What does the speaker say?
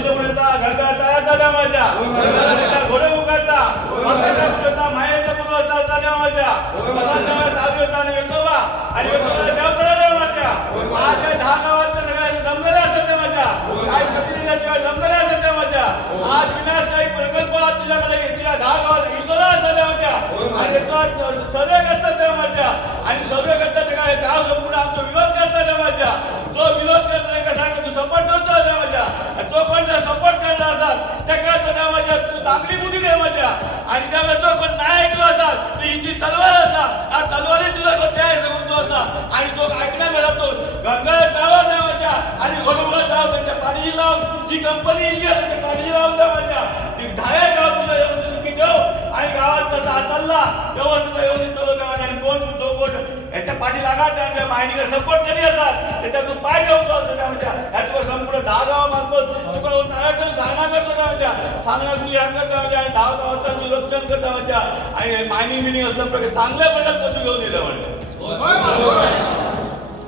सीतापुराचा घरगा तळाचा देवाच्या घोडेमुखाचा मायेचा पूर्वचा देवाच्या साधवेचा आणि वेतोबा आणि वेतोबा देवतळा देवाच्या माझ्या 10 गावातल्या सगळ्या जमलेल्या असतात देवाच्या काही प्रतिनिधी जमलेल्या असतात देवाच्या आज विनाशकारी प्रकल्प तुझ्याकडे घेतल्या 10 गावात घेतला असतात देवाच्या आणि तो सर्वे करतात देवाच्या आणि सर्वे करतात काय गाव संपूर्ण आमचा विरोध करतात देवाच्या जो विरोध करतो का सांग तू सपोर्ट करतो देवाच्या तो कोण जर सपोर्ट करणार असाल त्या काय देवाच्या तू चांगली बुद्धी देवाच्या आणि त्यामुळे तो कोण नाही ऐकलो असाल तर ही तलवार असा हा तलवारी तुला कोणत्या समजतो असा आणि तो ऐकण्याला जातो गंगा जावं देवाच्या आणि घोडमुळं जावं त्यांच्या पाणी लावून जी कंपनी इली आहे ते पाणी लावून देवाच्या ती ढाया गाव तुला व्यवस्थित सुखी ठेव आणि गावात कसा चालला व्यवस्थित चालू देवाच्या आणि कोण तो कोण याच्या पाठी लागा त्या माहितीला सपोर्ट करी असतात त्याच्यातून पाय ठेवतो असं त्याच्या ह्या तुला संपूर्ण 10 गावामार्फत तुका सांगणार करतो त्याच्या सांगणार तुम्ही ह्या करता म्हणजे आणि 10 गावाचा निरीक्षण करता म्हणजे आणि मायनिंग मिनिंग असलं प्रकारे चांगल्या प्रकारे तू घेऊन येतं म्हणजे